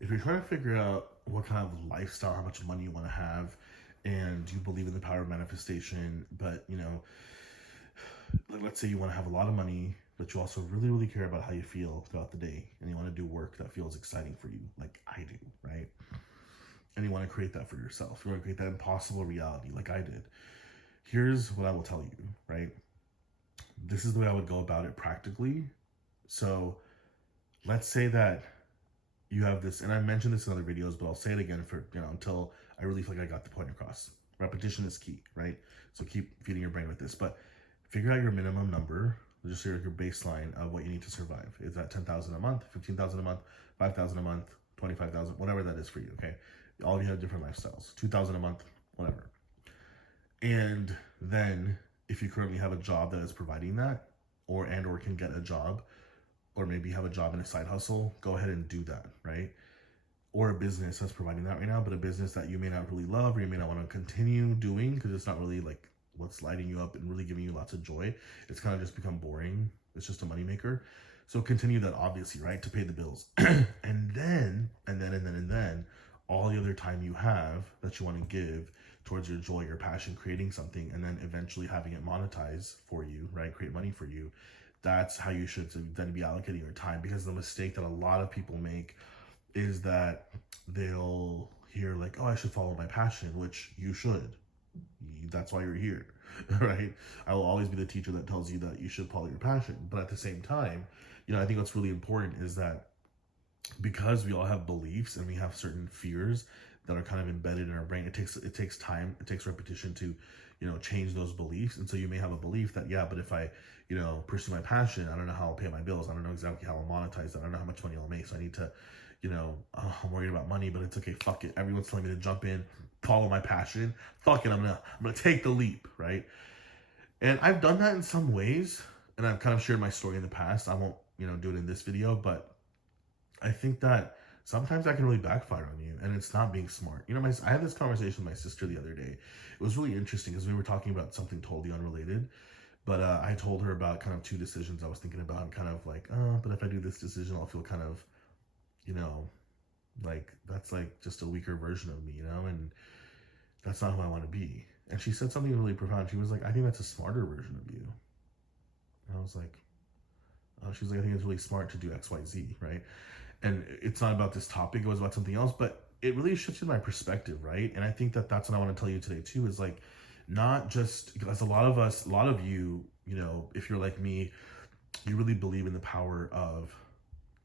if you're trying to figure out what kind of lifestyle, how much money you want to have, and you believe in the power of manifestation, but like let's say you want to have a lot of money, but you also really, really care about how you feel throughout the day, and you want to do work that feels exciting for you, like I do, right? And you want to create that for yourself. You want to create that impossible reality, like I did. Here's what I will tell you, right? This is the way I would go about it practically. So let's say that you have this, and I mentioned this in other videos, but I'll say it again for until I really feel like I got the point across. Repetition is key, right? So keep feeding your brain with this, but figure out your minimum number, just your baseline of what you need to survive. Is that 10,000 a month, 15,000 a month, 5,000 a month, 25,000, whatever that is for you? Okay, all of you have different lifestyles. 2,000 a month, whatever. And then if you currently have a job that is providing that, or can get a job, or maybe have a job and a side hustle, go ahead and do that, right? Or a business that's providing that right now, but a business that you may not really love or you may not want to continue doing because it's not really like what's lighting you up and really giving you lots of joy. It's kind of just become boring. It's just a moneymaker. So continue that, obviously, right? To pay the bills. And then all the other time you have that you want to give towards your joy, your passion, creating something, and then eventually having it monetize for you, right? Create money for you. That's how you should then be allocating your time, because the mistake that a lot of people make is that they'll hear like, oh, I should follow my passion, which you should. That's why you're here, right? I will always be the teacher that tells you that you should follow your passion. But at the same time, I think what's really important is that because we all have beliefs and we have certain fears that are kind of embedded in our brain, it takes time, it takes repetition to change those beliefs. And so you may have a belief that, yeah, but if I pursue my passion, I don't know how I'll pay my bills, I don't know exactly how I'll monetize that, I don't know how much money I'll make, so I need to I'm worried about money, but it's okay, fuck it, everyone's telling me to jump in, follow my passion, fuck it, I'm gonna take the leap, right? And I've done that in some ways, and I've kind of shared my story in the past. I won't do it in this video, but I think that sometimes that can really backfire on you, and it's not being smart. I had this conversation with my sister the other day. It was really interesting because we were talking about something totally unrelated, but I told her about kind of two decisions I was thinking about, and kind of like, but if I do this decision, I'll feel kind of, you know, like that's like just a weaker version of me, and that's not who I want to be. And she said something really profound. She was like, I think that's a smarter version of you. And I was like, she was like, I think it's really smart to do X, Y, Z, right? And it's not about this topic, it was about something else, but it really shifted my perspective, right? And I think that that's what I want to tell you today too, is like, not just because a lot of you, if you're like me, you really believe in the power of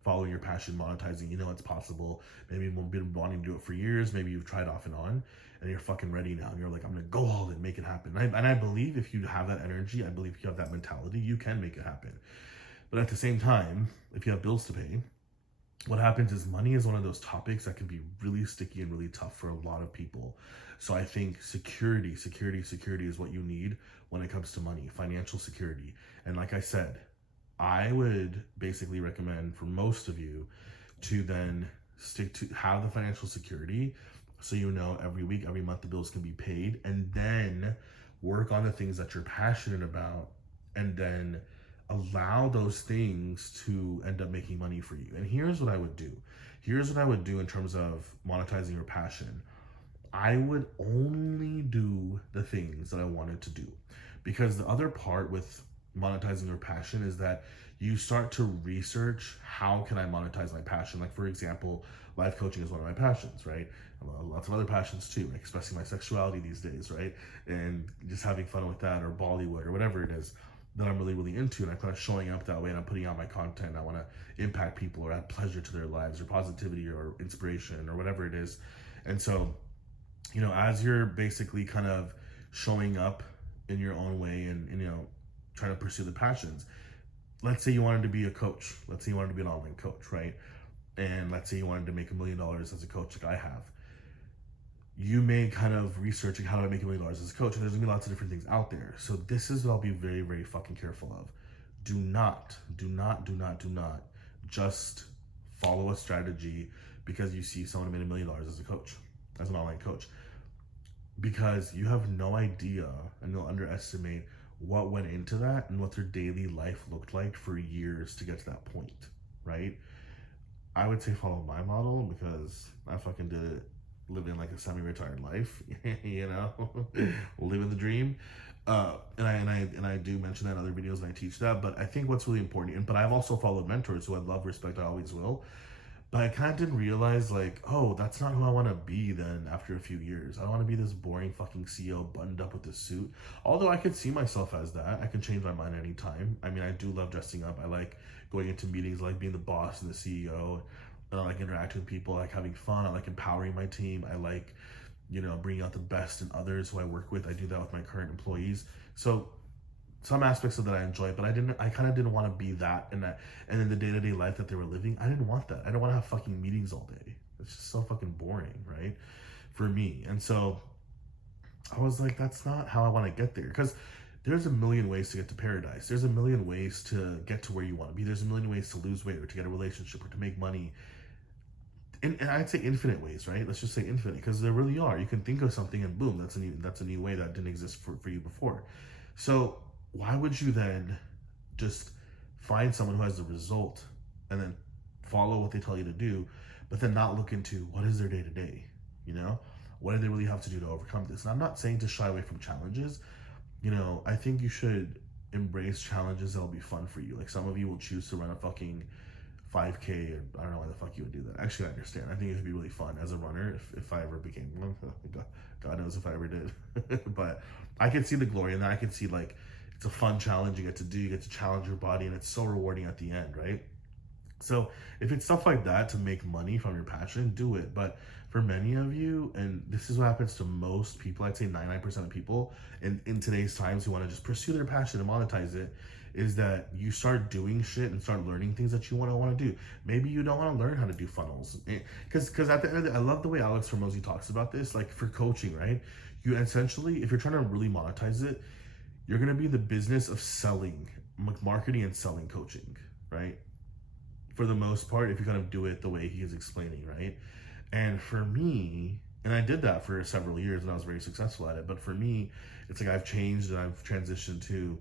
following your passion, monetizing. It's possible. Maybe you've been wanting to do it for years, maybe you've tried off and on, and you're fucking ready now, and you're like, I'm gonna go all in, make it happen. And I believe if you have that energy, I believe if you have that mentality, you can make it happen. But at the same time, if you have bills to pay, what happens is money is one of those topics that can be really sticky and really tough for a lot of people. So I think security is what you need when it comes to money, financial security. And like I said, I would basically recommend for most of you to then stick to have the financial security, so every week, every month the bills can be paid, and then work on the things that you're passionate about, and then allow those things to end up making money for you. And here's what I would do. Here's what I would do in terms of monetizing your passion. I would only do the things that I wanted to do. Because the other part with monetizing your passion is that you start to research, how can I monetize my passion? Like, for example, life coaching is one of my passions, right? Lots of other passions too, like expressing my sexuality these days, right? And just having fun with that, or Bollywood, or whatever it is that I'm really, really into. And I'm kind of showing up that way, and I'm putting out my content. I want to impact people or add pleasure to their lives, or positivity, or inspiration, or whatever it is. And so, as you're basically kind of showing up in your own way, and trying to pursue the passions. Let's say you wanted to be a coach. Let's say you wanted to be an online coach, right? And let's say you wanted to make $1 million as a coach, like I have. You may kind of research, like, how do I make $1 million as a coach? And there's gonna be lots of different things out there. So this is what I'll be very, very fucking careful of. Do not just follow a strategy because you see someone made $1 million as a coach, as an online coach. Because you have no idea, and you'll underestimate what went into that and what their daily life looked like for years to get to that point, right? I would say follow my model because I fucking did it living like a semi-retired life, you know, living the dream. And I do mention that in other videos and I teach that. But I think what's really important, but I've also followed mentors who I love, respect, I always will. But I kind of didn't realize, like, oh, that's not who I want to be then after a few years. I don't want to be this boring fucking CEO buttoned up with a suit. Although I could see myself as that. I can change my mind anytime. I mean, I do love dressing up. I like going into meetings, I like being the boss and the CEO. And I like interacting with people, I like having fun. I like empowering my team. I like, bringing out the best in others who I work with. I do that with my current employees. So some aspects of that I enjoy, but I kind of didn't want to be that and in the day-to-day life that they were living, I didn't want that. I didn't want to have fucking meetings all day. It's just so fucking boring, right? For me. And so I was like, that's not how I want to get there. Because there's a million ways to get to paradise. There's a million ways to get to where you want to be. There's a million ways to lose weight or to get a relationship or to make money. And I'd say infinite ways, right? Let's just say infinite, because there really are. You can think of something and boom, that's a new way that didn't exist for you before. So why would you then just find someone who has the result and then follow what they tell you to do, but then not look into what is their day to day? You know, what do they really have to do to overcome this? And I'm not saying to shy away from challenges. I think you should embrace challenges that'll be fun for you. Like some of you will choose to run a fucking 5K, or I don't know why the fuck you would do that. Actually, I understand. I think it would be really fun as a runner if I ever became one. God knows if I ever did. But I can see the glory in that. I can see, like, it's a fun challenge you get to do. You get to challenge your body, and it's so rewarding at the end, right? So if it's stuff like that to make money from your passion, do it. But for many of you, and this is what happens to most people, I'd say 99% of people in today's times who want to just pursue their passion and monetize it, is that you start doing shit and start learning things that you want to do. Maybe you don't want to learn how to do funnels. Because at the end of it, I love the way Alex Hormozi talks about this, like for coaching, right? You essentially, if you're trying to really monetize it, you're going to be in the business of selling, marketing and selling coaching, right? For the most part, if you kind of do it the way he is explaining, right? And for me, and I did that for several years and I was very successful at it, but for me, it's like I've changed and I've transitioned to,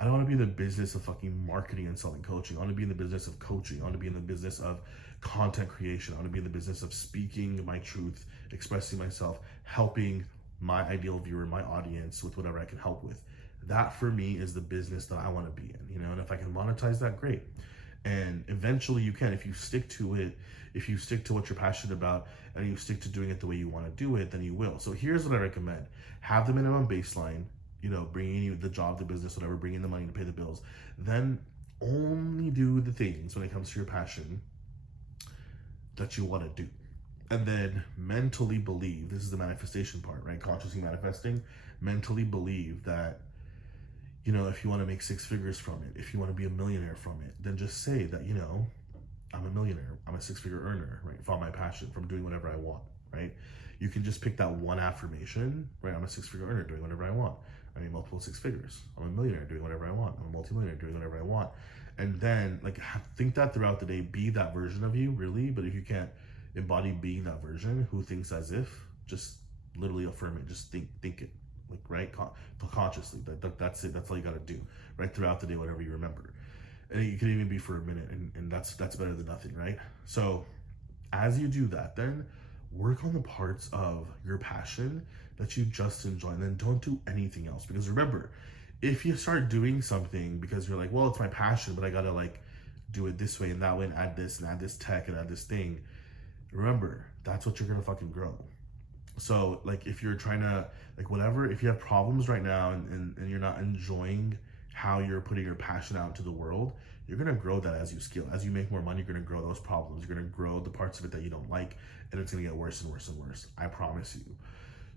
I don't want to be in the business of fucking marketing and selling coaching. I want to be in the business of coaching. I want to be in the business of content creation. I want to be in the business of speaking my truth, expressing myself, helping my ideal viewer, my audience with whatever I can help with. That for me is the business that I want to be in, and if I can monetize that, great. And eventually you can, if you stick to it, if you stick to what you're passionate about and you stick to doing it the way you want to do it, then you will. So here's what I recommend. Have the minimum baseline, bringing you the job, the business, whatever, bringing the money to pay the bills. Then only do the things when it comes to your passion that you want to do. And then mentally believe, this is the manifestation part, right? Consciously manifesting, mentally believe that, if you want to make six figures from it, if you want to be a millionaire from it, then just say that, I'm a millionaire, I'm a six-figure earner, right? From my passion, from doing whatever I want, right? You can just pick that one affirmation, right? I'm a six-figure earner doing whatever I want. I mean, multiple six figures. I'm a millionaire doing whatever I want. I'm a multimillionaire doing whatever I want. And then, think that throughout the day, be that version of you, really. But if you can't embody being that version who thinks as if, just literally affirm it. Just think it, right? Consciously. That's it. That's all you got to do, right? Throughout the day, whatever you remember. And it could even be for a minute, and that's better than nothing, right? So as you do that, then work on the parts of your passion that you just enjoy, and then don't do anything else. Because remember, if you start doing something because you're like, well, it's my passion, but I gotta do it this way and that way and add this tech and add this thing, remember, that's what you're gonna fucking grow. So if you're trying to whatever, if you have problems right now and you're not enjoying how you're putting your passion out to the world, you're going to grow that as you scale. As you make more money, you're going to grow those problems. You're going to grow the parts of it that you don't like, and it's going to get worse and worse and worse. I promise you.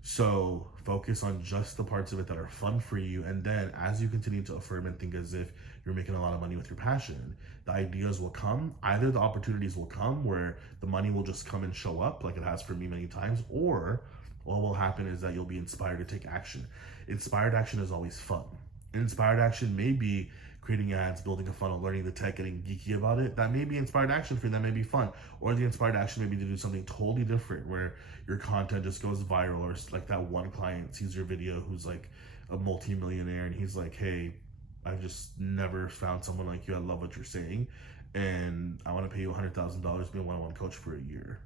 So focus on just the parts of it that are fun for you. And then as you continue to affirm and think as if you're making a lot of money with your passion, the ideas will come. Either the opportunities will come where the money will just come and show up like it has for me many times, or what will happen is that you'll be inspired to take action. Inspired action is always fun. Inspired action may be creating ads, building a funnel, learning the tech, getting geeky about it. That may be inspired action for you. That may be fun. Or the inspired action may be to do something totally different where your content just goes viral, or like that one client sees your video who's like a multi-millionaire and he's like, hey, I've just never found someone like you. I love what you're saying. and I want to pay you $100,000 to be a one-on-one coach for a year.